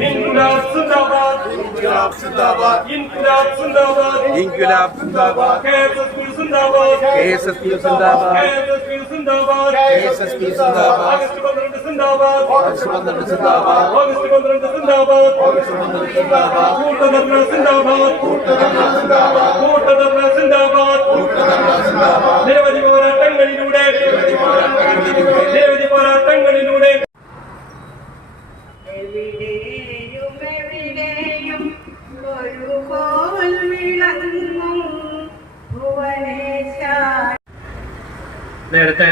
İnkılap zindabad, İnkılap zindabad, İnkılap zindabad, İnkılap zindabad, KSSP zindabad, KSSP zindabad, KSSP zindabad, KSSP zindabad, August 12 zindabad, August 12 zindabad, August 12 zindabad, August 12 zindabad, Kurtadırna zindabad, Kurtadırna zindabad, Kurtadırna zindabad, Kurtadırna zindabad, നിരവധി പോരാട്ടങ്ങളിലൂടെ നിരവധി പോരാട്ടങ്ങളിലൂടെ എവിടെയും ഒരുപോൽ വിളങ്ങും ഭുവനേശ. നേരത്തെ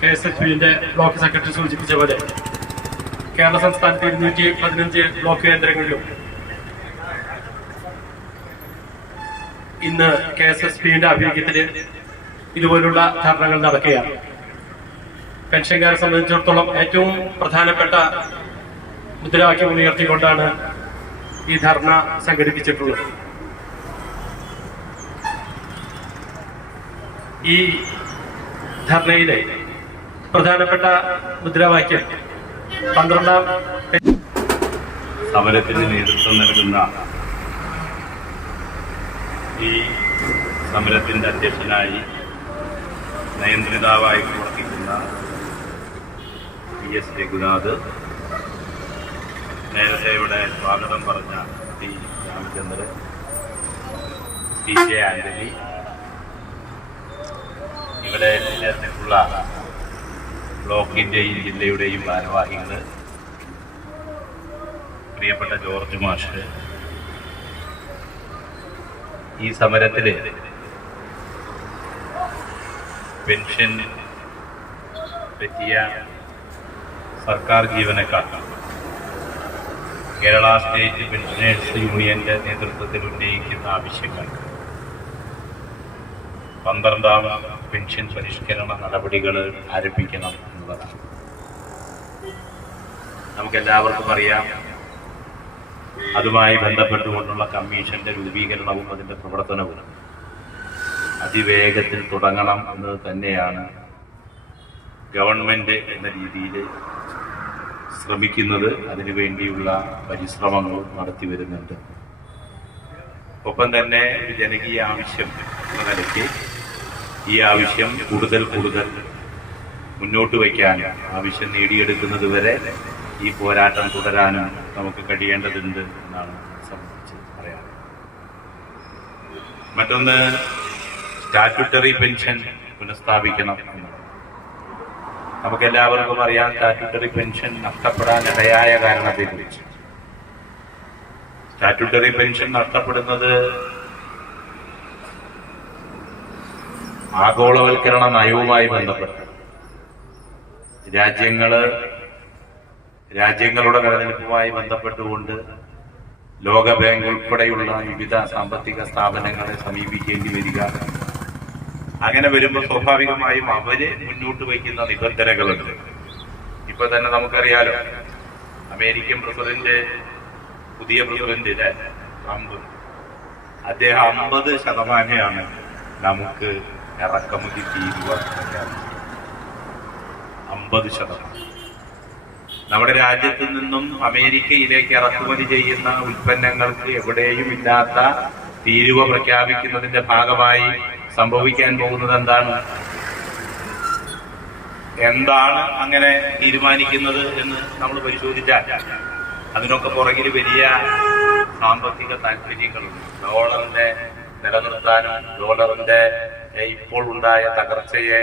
KSSPന്റെ block secretary സൂചിപ്പിച്ച പോലെ കേരള സംസ്ഥാനത്ത് 215 block കേന്ദ്രങ്ങളിലും ഇന്ന് KSSPന്റെ ആഭിമുഖ്യത്തിൽ ഇതുപോലുള്ള ധർണകൾ നടക്കുകയാണ്. പെൻഷൻകാരെ സംബന്ധിച്ചിടത്തോളം ഏറ്റവും പ്രധാനപ്പെട്ട മുദ്രാവാക്യം ഉയർത്തിക്കൊണ്ടാണ് ഈ ധർണ സംഘടിപ്പിച്ചിട്ടുള്ളത്. ഈ ധർണയിലെ പ്രധാനപ്പെട്ട മുദ്രാവാക്യം 12ാം സമരത്തിന് നേതൃത്വം നൽകുന്ന ഈ സമരത്തിൻ്റെ അധ്യക്ഷനായി നിയന്ത്രിതാവായി പ്രവർത്തിക്കുന്ന PS രഘുനാഥ്, നേരത്തെ ഇവിടെ സ്വാഗതം പറഞ്ഞ ടി രാമചന്ദ്രൻ, TJ ആന്റണി, ഇവിടെ ചേർന്നിട്ടുള്ള ബ്ലോക്കിൻ്റെയും ജില്ലയുടെയും ഭാരവാഹികൾ, പ്രിയപ്പെട്ട ജോർജ് മാഷ്, ഈ സമരത്തിൽ പെൻഷൻ പറ്റിയ സർക്കാർ ജീവനക്കാർ കേരള സ്റ്റേറ്റ് പെൻഷനേഴ്സ് യൂണിയന്റെ നേതൃത്വത്തിൽ ഉന്നയിക്കുന്ന ആവശ്യങ്ങൾ 12ാം പെൻഷൻ പരിഷ്കരണ നടപടികൾ ആരംഭിക്കണം എന്നുള്ളതാണ്. നമുക്കെല്ലാവർക്കും അറിയാം, അതുമായി ബന്ധപ്പെട്ടുകൊണ്ടുള്ള കമ്മീഷന്റെ രൂപീകരണവും അതിൻ്റെ പ്രവർത്തനവും അതിവേഗത്തിൽ തുടങ്ങണം എന്നത് തന്നെയാണ് ഗവൺമെന്റ് എന്ന രീതിയിൽ ശ്രമിക്കുന്നത്. അതിനുവേണ്ടിയുള്ള പരിശ്രമങ്ങളും നടത്തി വരുന്നുണ്ട്. ഒപ്പം തന്നെ ഒരു ജനകീയ ആവശ്യം എന്ന നിലയ്ക്ക് ഈ ആവശ്യം കൂടുതൽ മുന്നോട്ട് വയ്ക്കാനും ആവശ്യം നേടിയെടുക്കുന്നത് വരെ ഈ പോരാട്ടം തുടരാനും നമുക്ക് കഴിയേണ്ടതുണ്ട് എന്നാണ് സംബന്ധിച്ച് പറയാറ്. മറ്റൊന്ന്, സ്റ്റാറ്റ്യൂട്ടറി പെൻഷൻ പുനഃസ്ഥാപിക്കണം എന്നത്. നമുക്കെല്ലാവർക്കും അറിയാം, സ്റ്റാറ്റ്യൂട്ടറി പെൻഷൻ നഷ്ടപ്പെടാനിടയായ കാരണത്തെക്കുറിച്ച്. സ്റ്റാറ്റ്യൂട്ടറി പെൻഷൻ നഷ്ടപ്പെടുന്നത് ആഗോളവൽക്കരണ നയവുമായി ബന്ധപ്പെട്ട് രാജ്യങ്ങളുടെ നിലനിൽപ്പുമായി ബന്ധപ്പെട്ടുകൊണ്ട് ലോക ബാങ്ക് ഉൾപ്പെടെയുള്ള വിവിധ സാമ്പത്തിക സ്ഥാപനങ്ങളെ സമീപിക്കേണ്ടി വരിക. അങ്ങനെ വരുമ്പോൾ സ്വാഭാവികമായും അവര് മുന്നോട്ട് വയ്ക്കുന്ന നിബന്ധനകളുണ്ട്. ഇപ്പൊ തന്നെ നമുക്കറിയാലോ, അമേരിക്കൻ പ്രസിഡന്റ്, പുതിയ പ്രസിഡന്റ് ട്രംപ്, അദ്ദേഹം 50% നമുക്ക് ഇറക്കുമതി തീരുവ. 50%. നമ്മുടെ രാജ്യത്ത് നിന്നും അമേരിക്കയിലേക്ക് ഇറക്കുമതി ചെയ്യുന്ന ഉൽപ്പന്നങ്ങൾക്ക് എവിടെയും ഇല്ലാത്ത തീരുവ പ്രഖ്യാപിക്കുന്നതിന്റെ ഭാഗമായി സംഭവിക്കാൻ പോകുന്നത് എന്താണ് അങ്ങനെ തീരുമാനിക്കുന്നത് എന്ന് നമ്മൾ പരിശോധിച്ചാൽ അതിനൊക്കെ പുറകിൽ വലിയ സാമ്പത്തിക താല്പര്യങ്ങളുണ്ട്. ഡോളറിന്റെ നിലനിർത്താനും ഡോളറിന്റെ ഇപ്പോൾ ഉണ്ടായ തകർച്ചയെ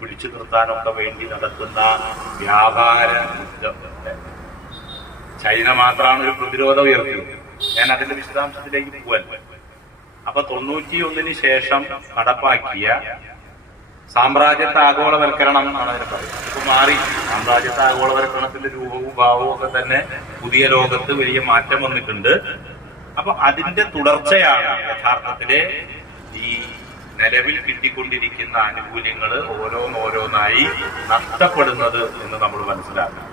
പിടിച്ചു നിർത്താനൊക്കെ വേണ്ടി നടത്തുന്ന വ്യാപാര യുദ്ധം. ചൈന മാത്രമാണ് ഒരു പ്രതിരോധം ഉയർത്തിയത്. ഞാൻ അതിന്റെ വിശദാംശത്തിലേക്ക് പോകാൻ. അപ്പൊ 91-ന് ശേഷം നടപ്പാക്കിയ സാമ്രാജ്യത്വ ആഗോളവൽക്കരണം എന്നാണ് അതിനെ പറയുന്നത്. ഇപ്പൊ മാറി. സാമ്രാജ്യത്വ ആഗോളവൽക്കരണത്തിന്റെ രൂപവും ഭാവവും ഒക്കെ തന്നെ പുതിയ ലോകത്ത് വലിയ മാറ്റം വന്നിട്ടുണ്ട്. അപ്പൊ അതിന്റെ തുടർച്ചയാണ് യഥാർത്ഥത്തില് ഈ നിലവിൽ കിട്ടിക്കൊണ്ടിരിക്കുന്ന ആനുകൂല്യങ്ങൾ ഓരോന്നോരോന്നായി നഷ്ടപ്പെടുന്നത് എന്ന് നമ്മൾ മനസ്സിലാക്കണം.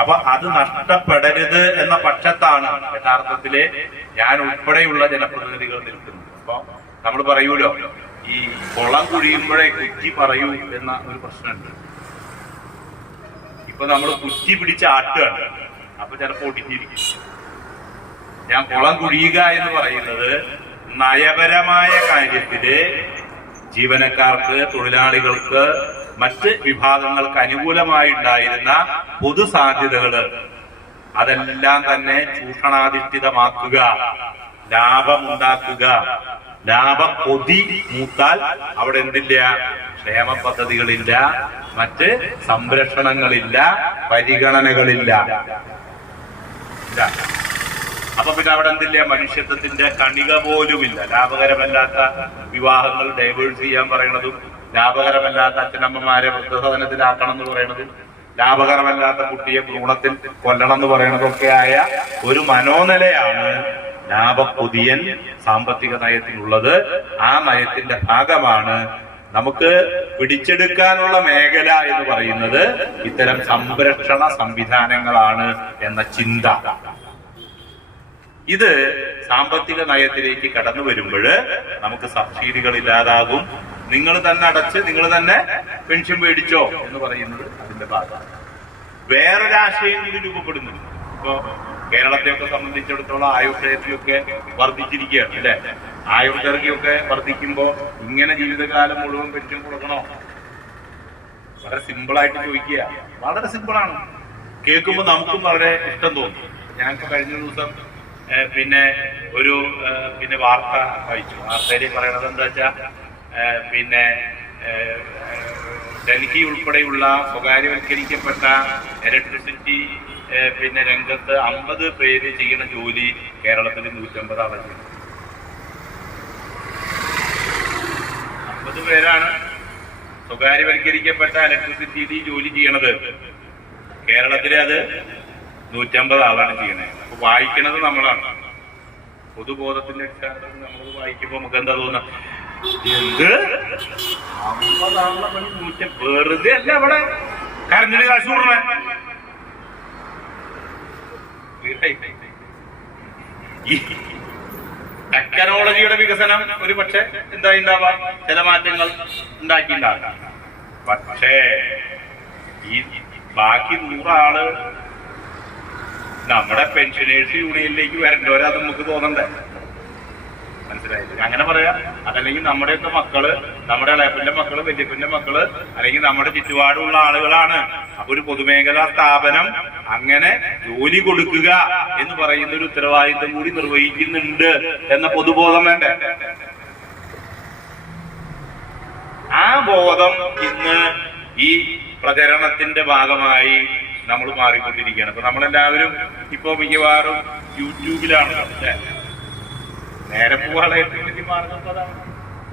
അപ്പൊ അത് നഷ്ടപ്പെടരുത് എന്ന പക്ഷത്താണ് യഥാർത്ഥത്തില് ഞാൻ ഉൾപ്പെടെയുള്ള ജനപ്രതിനിധികൾ നിൽക്കുന്നത്. അപ്പൊ നമ്മൾ പറയൂലോ, ഈ കുളം കുഴിയുമ്പോഴേ കുറ്റി പറയൂ എന്ന ഒരു പ്രശ്നമുണ്ട്. ഇപ്പൊ നമ്മൾ കുറ്റി പിടിച്ച് ആട്ടുകയാണ്, അപ്പൊ ചിലപ്പോ ഒടുങ്ങിയിരിക്കും. ഞാൻ കുളം കുഴിയുക എന്ന് പറയുന്നത് നയപരമായ കാര്യത്തില് ജീവനക്കാർക്ക്, തൊഴിലാളികൾക്ക്, മറ്റ് വിഭാഗങ്ങൾക്ക് അനുകൂലമായി ഉണ്ടായിരുന്ന പൊതു സാധ്യതകള് അതെല്ലാം തന്നെ ചൂഷണാധിഷ്ഠിതമാക്കുക, ലാഭമുണ്ടാക്കുക. ലാഭക്കൊതി മൂത്താൽ അവിടെ എന്തില്ല? ക്ഷേമ പദ്ധതികളില്ല, മറ്റ് സംരക്ഷണങ്ങളില്ല, പരിഗണനകളില്ല. അപ്പൊ പിന്നെ അവിടെ എന്തില്ല? മനുഷ്യത്വത്തിന്റെ കണിക പോലുമില്ല. ലാഭകരമല്ലാത്ത വിവാഹങ്ങൾ ഡൈവേഴ്സ് ചെയ്യാൻ പറയണതും, ലാഭകരമല്ലാത്ത അച്ഛനമ്മമാരെ വൃദ്ധസദനത്തിലാക്കണം എന്ന് പറയണതും, ലാഭകരമല്ലാത്ത കുട്ടിയെ ഭ്രൂണത്തിൽ കൊല്ലണം എന്ന് പറയണതൊക്കെ ആയ ഒരു മനോനിലയാണ് ലാഭക്കൊതിയൻ സാമ്പത്തിക നയത്തിനുള്ളത്. ആ നയത്തിന്റെ ഭാഗമാണ് നമുക്ക് പിടിച്ചെടുക്കാനുള്ള മേഖല എന്ന് പറയുന്നത് ഇത്തരം സംരക്ഷണ സംവിധാനങ്ങളാണ് എന്ന ചിന്ത. ഇത് സാമ്പത്തിക നയത്തിലേക്ക് കടന്നു വരുമ്പോൾ നമുക്ക് സബ്സിഡികൾ ഇല്ലാതാകും. നിങ്ങൾ തന്നെ അടച്ച് നിങ്ങൾ തന്നെ പെൻഷൻ മേടിച്ചോ എന്ന് പറയുന്നത് അതിന്റെ ഭാഗമാണ്. വേറൊരാശയം കൂടി രൂപപ്പെടുന്നു. ഇപ്പോ കേരളത്തെയൊക്കെ സംബന്ധിച്ചിടത്തോളം ആയുർദൈർഘ്യമൊക്കെ വർദ്ധിച്ചിരിക്കുകയാണ് അല്ലെ. ആയുർദൈർഘ്യമൊക്കെ വർദ്ധിക്കുമ്പോ ഇങ്ങനെ ജീവിതകാലം മുഴുവൻ പെൻഷൻ കൊടുക്കണോ? വളരെ സിമ്പിളായിട്ട് ചോദിക്കുക. വളരെ സിമ്പിളാണ്. കേൾക്കുമ്പോൾ നമുക്കും വളരെ ഇഷ്ടം തോന്നും. ഞങ്ങൾക്ക് കഴിഞ്ഞ ദിവസം ഒരു വാർത്ത വായിച്ചു. വാർത്തയിൽ പറയണത് എന്താ വെച്ചാ ഡൽഹി ഉൾപ്പെടെയുള്ള സ്വകാര്യവൽക്കരിക്കപ്പെട്ട ഇലക്ട്രിസിറ്റി രംഗത്ത് 50 പേര് ചെയ്യുന്ന ജോലി കേരളത്തിൽ 150 ആളാണ്. 50 പേരാണ് സ്വകാര്യവൽക്കരിക്കപ്പെട്ട ഇലക്ട്രിസിറ്റി ജോലി ചെയ്യണത്. കേരളത്തിലെ അത് 150 ആളാണ് ചെയ്യണത്. അപ്പൊ വായിക്കണത് നമ്മളാണ്. പൊതുബോധത്തിന്റെ അടിസ്ഥാനത്തിൽ നമ്മൾ വായിക്കുമ്പോ നമുക്ക് എന്താ തോന്നുക? എന്ത് 50 ആളുടെ പണി 100? വെറുതെ അല്ല അവിടെ കരഞ്ഞിട്ട് കാശ് കൂടണേ. ഈ ടെക്നോളജിയുടെ വികസനം ഒരു പക്ഷെ എന്തായി ഉണ്ടാവാം, ചില മാറ്റങ്ങൾ ഉണ്ടാക്കിയിട്ടുണ്ടാകാം. പക്ഷേ ഈ ബാക്കി 100 ആള് നമ്മുടെ പെൻഷനേഴ്സ് യൂണിയനിലേക്ക് വരേണ്ടവരെ അത് നമുക്ക് തോന്നണ്ടേ? മനസ്സിലായില്ലേ? അങ്ങനെ പറയാം. അതല്ലെങ്കിൽ നമ്മുടെയൊക്കെ മക്കള്, നമ്മുടെ ഇളയപ്പന്റെ മക്കള്, വല്യപ്പന്റെ മക്കള്, അല്ലെങ്കിൽ നമ്മുടെ ചുറ്റുപാടുള്ള ആളുകളാണ്. അപ്പൊ ഒരു പൊതുമേഖലാ സ്ഥാപനം അങ്ങനെ ജോലി കൊടുക്കുക എന്ന് പറയുന്ന ഒരു ഉത്തരവാദിത്വം കൂടി നിർവഹിക്കുന്നുണ്ട് എന്ന പൊതുബോധം വേണ്ടേ? ആ ബോധം ഇന്ന് ഈ പ്രചരണത്തിന്റെ ഭാഗമായി നമ്മൾ മാറിക്കൊണ്ടിരിക്കുകയാണ്. അപ്പൊ നമ്മളെല്ലാവരും ഇപ്പൊ മിക്കവാറും യൂട്യൂബിലാണ്. നേരെ പോകാനുള്ള ഏറ്റവും വലിയ മാർഗം അതാണ്.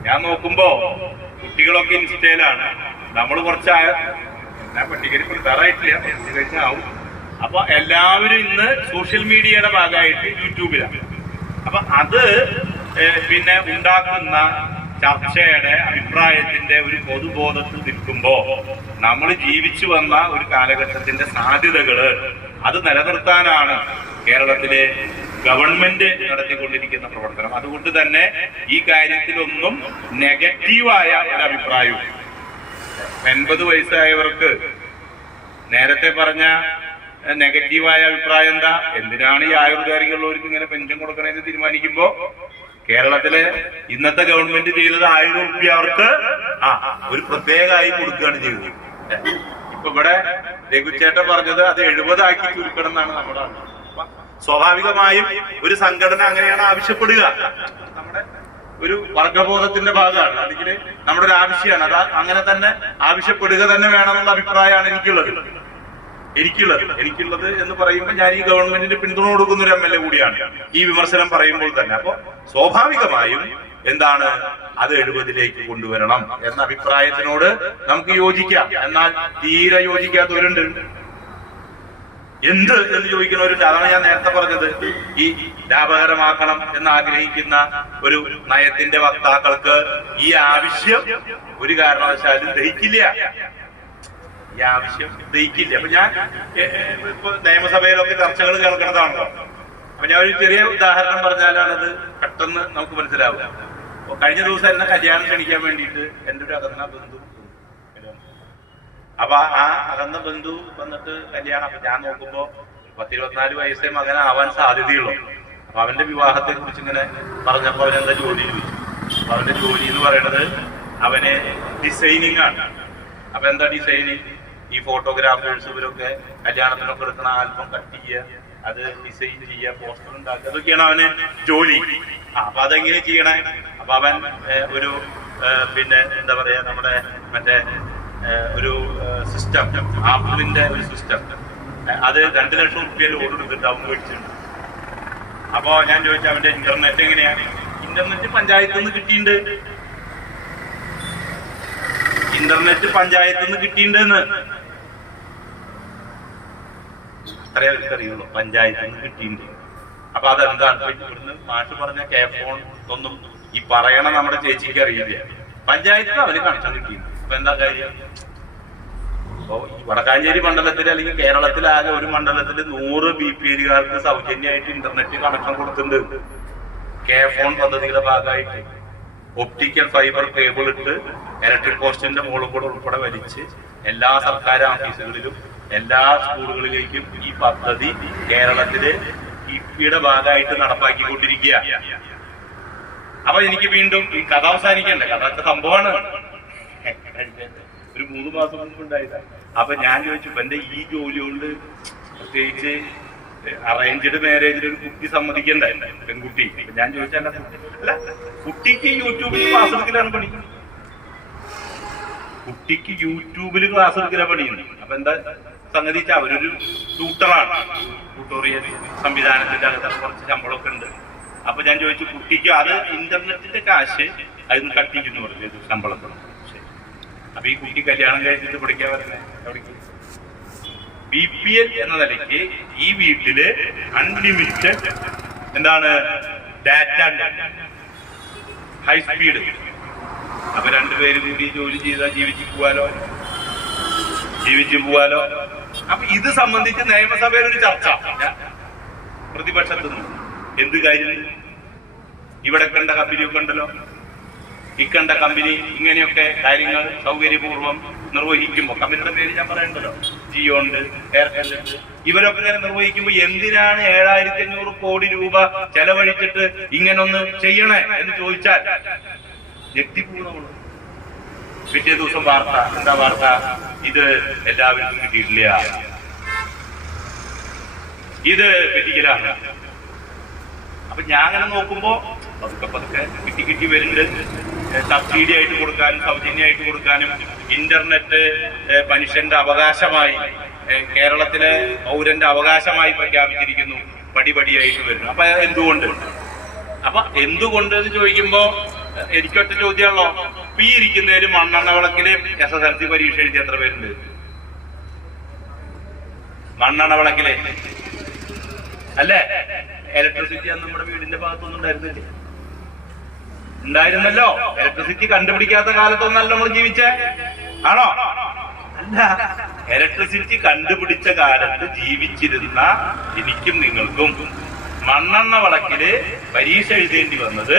ഞാൻ നോക്കുമ്പോ കുട്ടികളൊക്കെ ഇൻസ്റ്റയിലാണ്. നമ്മൾ കുറച്ച് എന്നാ പട്ടികയിൽ പെടുത്താറായിട്ടില്ല, എഴുതി കഴിഞ്ഞാവും. അപ്പൊ എല്ലാവരും ഇന്ന് സോഷ്യൽ മീഡിയയുടെ ഭാഗമായിട്ട് യൂട്യൂബിലാണ്. അപ്പൊ അത് ഉണ്ടാക്കുന്ന ചർച്ചയുടെ അഭിപ്രായത്തിന്റെ ഒരു പൊതുബോധത്തിൽ നിൽക്കുമ്പോ നമ്മൾ ജീവിച്ചു വന്ന ഒരു കാലഘട്ടത്തിന്റെ സാധ്യതകള് അത് നിലനിർത്താനാണ് കേരളത്തിലെ ഗവൺമെന്റ് നടത്തിക്കൊണ്ടിരിക്കുന്ന പ്രവർത്തനം. അതുകൊണ്ട് തന്നെ ഈ കാര്യത്തിലൊന്നും നെഗറ്റീവായ ഒരു അഭിപ്രായവും 80 വയസ്സായവർക്ക് നേരത്തെ പറഞ്ഞ നെഗറ്റീവായ അഭിപ്രായം എന്താ? എന്തിനാണ് ഈ ആയുർദൈർഘ്യമുള്ളവർക്ക് ഇങ്ങനെ പെൻഷൻ കൊടുക്കണമെന്ന് തീരുമാനിക്കുമ്പോ കേരളത്തിലെ ഇന്നത്തെ ഗവൺമെന്റ് ചെയ്തത് 1000 രൂപ അവർക്ക് ഒരു പ്രത്യേകമായി കൊടുക്കുകയാണ് ചെയ്തത്. ഇപ്പൊ ഇവിടെ രഘുചേട്ടൻ പറഞ്ഞത് അത് 70 ആക്കി ചുരുക്കണം എന്നാണ് നമ്മുടെ. സ്വാഭാവികമായും ഒരു സംഘടന അങ്ങനെയാണ് ആവശ്യപ്പെടുക. നമ്മുടെ ഒരു വർഗബോധത്തിന്റെ ഭാഗമാണ്, അല്ലെങ്കിൽ നമ്മുടെ ഒരു ആവശ്യമാണ്. അത് അങ്ങനെ തന്നെ ആവശ്യപ്പെടുക തന്നെ വേണമെന്നുള്ള അഭിപ്രായമാണ് എനിക്കുള്ളത് എന്ന് പറയുമ്പോൾ ഞാൻ ഈ ഗവൺമെന്റിന് പിന്തുണ കൊടുക്കുന്ന ഒരു MLA കൂടിയാണ് ഈ വിമർശനം പറയുമ്പോൾ തന്നെ. അപ്പൊ സ്വാഭാവികമായും എന്താണ്, അത് 70ലേക്ക് കൊണ്ടുവരണം എന്ന അഭിപ്രായത്തിനോട് നമുക്ക് യോജിക്കാം. എന്നാൽ തീരെ യോജിക്കാത്തവരുണ്ട്. എന്ത് എന്ന് ചോദിക്കുന്നവരുണ്ട്. അതാണ് ഞാൻ നേരത്തെ പറഞ്ഞത്. ഈ ലാഭകരമാക്കണം എന്ന് ആഗ്രഹിക്കുന്ന ഒരു നയത്തിന്റെ വക്താക്കൾക്ക് ഈ ആവശ്യം ഒരു കാരണവശാലും ദഹിക്കില്ല. ഈ ആവശ്യം ദഹിക്കില്ല. അപ്പൊ ഞാൻ ഇപ്പൊ നിയമസഭയിലൊക്കെ ചർച്ചകൾ കേൾക്കുന്നതാണല്ലോ. അപ്പൊ ഞാൻ ഒരു ചെറിയ ഉദാഹരണം പറഞ്ഞാലാണത് പെട്ടെന്ന് നമുക്ക് മനസ്സിലാവുക. അപ്പൊ കഴിഞ്ഞ ദിവസം എന്നെ കല്യാണം ക്ഷണിക്കാൻ വേണ്ടിയിട്ട് എന്റെ ഒരു അകന്ന ബന്ധു, അപ്പൊ ആ അകന്ന ബന്ധു വന്നിട്ട് കല്യാണം. അപ്പൊ ഞാൻ നോക്കുമ്പോ 10-24 വയസ്സേ മകനാവാൻ സാധ്യതയുള്ളൂ. അപ്പൊ അവന്റെ വിവാഹത്തെ കുറിച്ച് ഇങ്ങനെ പറഞ്ഞപ്പോ അവനെന്താ ജോലി ചോദിച്ചു. അപ്പൊ അവന്റെ ജോലി എന്ന് പറയുന്നത് അവന് ഡിസൈനിങ് ആണ്. അപ്പൊ എന്താ ഡിസൈനിങ്? ഈ ഫോട്ടോഗ്രാഫേഴ്സ് ഇവരൊക്കെ കല്യാണത്തിനൊക്കെ എടുക്കുന്ന ആൽബം കട്ട് ചെയ്യുക, അത് ഡിസൈൻ ചെയ്യുക, പോസ്റ്റർ ഉണ്ടാക്കുക, അതൊക്കെയാണ് അവന് ജോലി. അപ്പൊ അതെങ്ങനെ ചെയ്യണേ? അപ്പൊ അവൻ ഒരു പിന്നെ എന്താ പറയാ, നമ്മുടെ മറ്റേ ഒരു സിസ്റ്റം, ആപ്പിളിന്റെ ഒരു സിസ്റ്റം, അത് 2 ലക്ഷം റുപ്യയിൽ ഓർഡർ എടുത്തിട്ട് അവൻ മേടിച്ചിട്ടുണ്ട്. അപ്പൊ ഞാൻ ചോദിച്ചു അവന്റെ ഇന്റർനെറ്റ് എങ്ങനെയാണ്? ഇന്റർനെറ്റ് പഞ്ചായത്തിൽ നിന്ന് കിട്ടിയിട്ടുണ്ട്. ഇന്റർനെറ്റ് പഞ്ചായത്തിൽ നിന്ന് കിട്ടിയിട്ടുണ്ടെന്ന് അത്രേ അറിയുള്ളൂ. പഞ്ചായത്തിൽ നിന്ന് കിട്ടിയിട്ടുണ്ട്. അപ്പൊ അതെന്താണ്? ഇവിടുന്ന് മാഷ് പറഞ്ഞ ഫോൺ ഒന്നും ഈ പറയണ നമ്മുടെ ചേച്ചിക്ക് അറിയില്ല. പഞ്ചായത്തിൽ അവന് കണക്ഷൻ കിട്ടിയിട്ടുണ്ട്. അപ്പൊ എന്താ കാര്യം? അപ്പൊ ഈ വടക്കാഞ്ചേരി മണ്ഡലത്തിൽ അല്ലെങ്കിൽ കേരളത്തിലാകെ ഒരു മണ്ഡലത്തിൽ 100 BPL-കാർക്ക് സൗജന്യമായിട്ട് ഇന്റർനെറ്റ് കണക്ഷൻ കൊടുത്തിട്ടുണ്ട്. ഫോൺ പദ്ധതിയുടെ ഭാഗമായിട്ട് ഒപ്റ്റിക്കൽ ഫൈബർ കേബിൾ ഇട്ട് ഇലക്ട്രിക് പോസ്റ്റിന്റെ മുകളിൽ കൂടെ ഉൾപ്പെടെ വലിച്ച് എല്ലാ സർക്കാർ ഓഫീസുകളിലും എല്ലാ സ്കൂളുകളിലേക്കും ഈ പദ്ധതി കേരളത്തില് കിഫ്ബിയുടെ ഭാഗമായിട്ട് നടപ്പാക്കിക്കൊണ്ടിരിക്കുക. അപ്പൊ എനിക്ക് വീണ്ടും ഈ കഥ അവസാനിക്കണ്ടേ? കഥ സംഭവമാണ്. ഒരു 3 മാസം മുമ്പ് ഉണ്ടായതാണ്. അപ്പൊ ഞാൻ ചോദിച്ചു, എന്റെ ഈ ജോലി കൊണ്ട് പ്രത്യേകിച്ച് അറേഞ്ച്ഡ് മാരേജിൽ ഒരു കുട്ടി സമ്മതിക്കണ്ടേ, പെൺകുട്ടി? ഞാൻ ചോദിച്ചാൽ അല്ല, കുട്ടിക്ക് യൂട്യൂബിൽ ക്ലാസ് എടുക്കലാണ് പണി. കുട്ടിക്ക് യൂട്യൂബിൽ ക്ലാസ് എടുക്കലാണ് പണിയുന്നത്. അപ്പൊ എന്താ സംഗതി വെച്ചാൽ അവരൊരു ട്യൂട്ടറാണ്. ട്യൂട്ടോറിയൽ സംവിധാനത്തിന്റെ അകത്ത് കുറച്ച് ശമ്പളമൊക്കെ ഉണ്ട്. അപ്പൊ ഞാൻ ചോദിച്ചു, കുട്ടിക്ക് അത് ഇന്റർനെറ്റിന്റെ കാശ് അതിന് കട്ടിക്കുന്നു പറഞ്ഞു ശമ്പളത്തിന്. അപ്പൊ ഈ കുട്ടി കല്യാണം കഴിച്ചിട്ട് പഠിക്കാൻ വരുന്നേ എവിടേക്ക്? BPL എന്ന നിലയ്ക്ക് ഈ വീട്ടില് അൺലിമിറ്റഡ് എന്താണ് ഡാറ്റ, ഹൈ സ്പീഡ്. അപ്പൊ 2 പേര് കൂടി ജോലി ചെയ്താൽ ജീവിച്ചു പോവാലോ. അപ്പൊ ഇത് സംബന്ധിച്ച് നിയമസഭയിൽ ഒരു ചർച്ച പ്രതിപക്ഷത്ത് നിന്ന്. എന്ത് കാര്യം? ഇവിടെ കണ്ട കമ്പനിയൊക്കെ ഉണ്ടല്ലോ, ഇക്കണ്ട കമ്പനി ഇങ്ങനെയൊക്കെ കാര്യങ്ങൾ സൗകര്യപൂർവ്വം നിർവഹിക്കുമ്പോ, കമ്പനിയുടെ പേര് ഞാൻ പറയണ്ടല്ലോ, ജിയോ ഉണ്ട്, എയർടെൽ ഉണ്ട്, ഇവരൊക്കെ ഇങ്ങനെ നിർവഹിക്കുമ്പോ എന്തിനാണ് 7500 കോടി രൂപ ചെലവഴിച്ചിട്ട് ഇങ്ങനൊന്ന് ചെയ്യണേ എന്ന് ചോദിച്ചാൽ ഞെട്ടിപ്പോകും നമ്മള്. പിറ്റേ ദിവസം വാർത്ത, എന്താ വാർത്ത? ഇത് എല്ലാവർക്കും കിട്ടിയിട്ടില്ല, ഇത് പറ്റിക്കലാണ്. അപ്പൊ ഞാൻ അങ്ങനെ നോക്കുമ്പോ പതുക്കെ കിട്ടി വരുന്നുണ്ട്. സബ്സിഡി ആയിട്ട് കൊടുക്കാനും സൗജന്യമായിട്ട് കൊടുക്കാനും ഇന്റർനെറ്റ് മനുഷ്യന്റെ അവകാശമായി, കേരളത്തിലെ പൗരന്റെ അവകാശമായി പ്രഖ്യാപിച്ചിരിക്കുന്നു. പടിപടിയായിട്ട് വരുന്നു. അപ്പൊ എന്തുകൊണ്ട് എന്ന് ചോദിക്കുമ്പോ എനിക്കൊറ്റ ചോദ്യമാണല്ലോ. ഈ ഇരിക്കുന്നതിന് മണ്ണെണ്ണ വിളക്കില് SSLC പരീക്ഷ എഴുതി എത്ര പേരുണ്ട്? മണ്ണെണ്ണ വിളക്കില് അല്ലേ? ഇലക്ട്രിസിറ്റി അന്ന് നമ്മുടെ വീടിന്റെ ഭാഗത്തൊന്നും ഉണ്ടായിരുന്നല്ലോ. ഇലക്ട്രിസിറ്റി കണ്ടുപിടിക്കാത്ത കാലത്തൊന്നല്ല നമ്മൾ ജീവിച്ചേ, ആണോ? അല്ല, ഇലക്ട്രിസിറ്റി കണ്ടുപിടിച്ച കാലത്ത് ജീവിച്ചിരുന്ന എനിക്കും നിങ്ങൾക്കും മണ്ണെണ്ണ വിളക്കില് പരീക്ഷ എഴുതേണ്ടി വന്നത്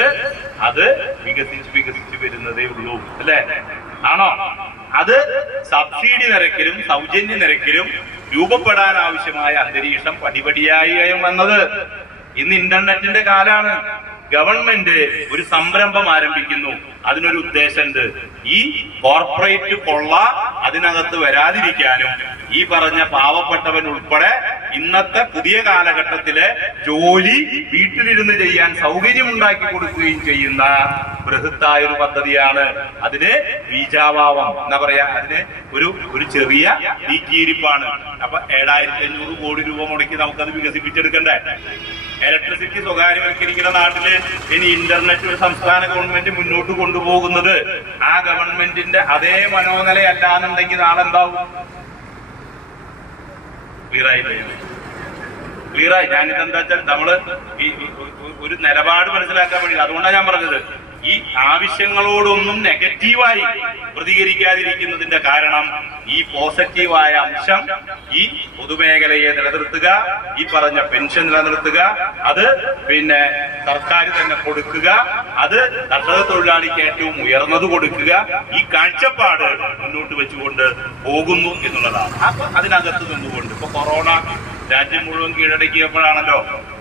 അത് വികസിച്ചു വരുന്നതേ ഉള്ളൂ, അല്ലേ? ആണോ? അത് സബ്സിഡി നിരക്കിലും സൗജന്യ നിരക്കിലും രൂപപ്പെടാൻ ആവശ്യമായ അന്തരീക്ഷം പടിപടിയായി വന്നത്. ഇന്ന് ഇന്റർനെറ്റിന്റെ കാലാണ്. ഗവൺമെന്റ് ഒരു സംരംഭം ആരംഭിക്കുന്നു, അതിനൊരു ഉദ്ദേശമുണ്ട്. ഈ കോർപ്പറേറ്റ് കൊള്ള അതിനകത്ത് വരാതിരിക്കാനും ഈ പറഞ്ഞ പാവപ്പെട്ടവൻ ഉൾപ്പെടെ ഇന്നത്തെ പുതിയ കാലഘട്ടത്തിലെ ജോലി വീട്ടിലിരുന്ന് ചെയ്യാൻ സൗകര്യമുണ്ടാക്കി കൊടുക്കുകയും ചെയ്യുന്ന ബൃഹത്തായ ഒരു പദ്ധതിയാണ്. അതിന് ബീജാഭാവം എന്താ പറയാ, അതിന് ഒരു ചെറിയ നീക്കിയിരിപ്പാണ്. അപ്പൊ 7500 കോടി രൂപ മുടക്കി നമുക്കത് വികസിപ്പിച്ചെടുക്കണ്ടേ? ഇലക്ട്രിസിറ്റി സ്വകാര്യവൽക്കരിക്കുന്ന നാട്ടില് ഇനി ഇന്റർനെറ്റ് ഒരു സംസ്ഥാന ഗവൺമെന്റ് മുന്നോട്ട് കൊണ്ടുപോകുന്നത് ആ ഗവൺമെന്റിന്റെ അതേ മനോനിലയല്ലാന്നുണ്ടെങ്കിൽ നാളെന്താവും? ക്ലിയർ ആയില്ലേ? ക്ലിയറായി. ഞാനിതെന്താ വെച്ചാൽ നമ്മള് ഒരു നിലപാട് മനസ്സിലാക്കാൻ വേണ്ടി, അതുകൊണ്ടാണ് ഞാൻ പറഞ്ഞത് ഈ ആവശ്യങ്ങളോടൊന്നും നെഗറ്റീവായി പ്രതികരിക്കാതിരിക്കുന്നതിന്റെ കാരണം ഈ പോസിറ്റീവായ അംശം ഈ പൊതുമേഖലയെ നിലനിർത്തുക, ഈ പറഞ്ഞ പെൻഷൻ നിലനിർത്തുക, അത് പിന്നെ സർക്കാർ തന്നെ കൊടുക്കുക, അത് കർഷക തൊഴിലാളിക്ക് ഏറ്റവും ഉയർന്നത് കൊടുക്കുക, ഈ കാഴ്ചപ്പാട് മുന്നോട്ട് വെച്ചുകൊണ്ട് പോകുന്നു എന്നുള്ളതാണ്. അപ്പൊ അതിനകത്ത് നിന്നുകൊണ്ട് ഇപ്പൊ കൊറോണ രാജ്യം മുഴുവൻ കീഴടക്കിയപ്പോഴാണല്ലോ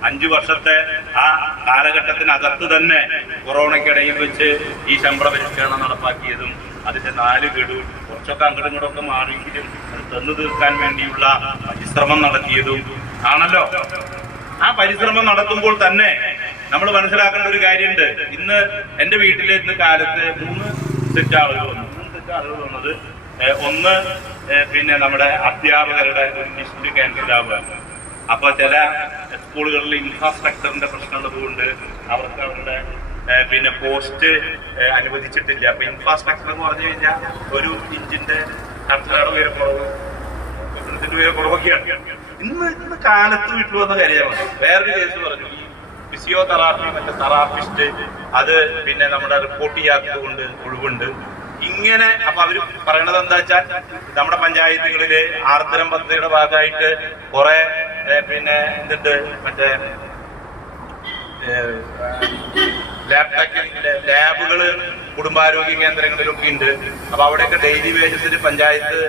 5 വർഷത്തെ ആ കാലഘട്ടത്തിനകത്ത് തന്നെ കൊറോണയ്ക്കിടയിൽ വെച്ച് ഈ ശമ്പള പരിഷ്കരണം നടപ്പാക്കിയതും അതിന്റെ 4 ഗഡു കുറച്ചൊക്കെ അങ്ങോട്ടും ഇങ്ങോട്ടൊക്കെ മാറിയെങ്കിലും അത് തന്നു തീർക്കാൻ വേണ്ടിയുള്ള പരിശ്രമം നടത്തിയതും ആണല്ലോ. ആ പരിശ്രമം നടത്തുമ്പോൾ തന്നെ നമ്മൾ മനസ്സിലാക്കേണ്ട ഒരു കാര്യമുണ്ട്. ഇന്ന് എന്റെ വീട്ടിലെ ഇന്ന് കാലത്ത് 3 സെറ്റ് ആളുകൾ വന്നത് ഒന്ന് പിന്നെ നമ്മുടെ അധ്യാപകരുടെ ഒരു ലിസ്റ്റ് ക്യാൻസൽ ആവുകയാണ്. അപ്പൊ ചില സ്കൂളുകളിൽ ഇൻഫ്രാസ്ട്രക്ചറിന്റെ പ്രശ്നമുള്ളത് കൊണ്ട് അവർക്ക് അവരുടെ പിന്നെ പോസ്റ്റ് അനുവദിച്ചിട്ടില്ല. അപ്പൊ ഇൻഫ്രാസ്ട്രക്ചർ എന്ന് പറഞ്ഞു കഴിഞ്ഞാൽ ഒരു ഇഞ്ചിന്റെ കർഷകരുടെ ഉയരക്കുറവ്, കെട്ടിടത്തിന്റെ ഉയരക്കുറവൊക്കെയാണ്. ഇന്ന് കാലത്ത് വീട്ടിൽ വന്ന കാര്യമാണ്. വേറൊരു കേസ് പറഞ്ഞു, ഈ ഫിസിയോതെറാപ്പി മറ്റേ തെറാപ്പിസ്റ്റ് അത് പിന്നെ നമ്മുടെ റിപ്പോർട്ട് ചെയ്യാത്തത് കൊണ്ട് ഒഴിവുണ്ട്. ഇങ്ങനെ അപ്പൊ അവര് പറയണത് എന്താ വെച്ചാൽ നമ്മുടെ പഞ്ചായത്തുകളില് ആർദ്രം പദ്ധതിയുടെ ഭാഗമായിട്ട് കുറെ പിന്നെ എന്തുണ്ട് മറ്റേ ലാബുകള് കുടുംബാരോഗ്യ കേന്ദ്രങ്ങളിലൊക്കെ ഉണ്ട്. അപ്പൊ അവിടെയൊക്കെ ഡെയിലി വേജസിന് പഞ്ചായത്ത്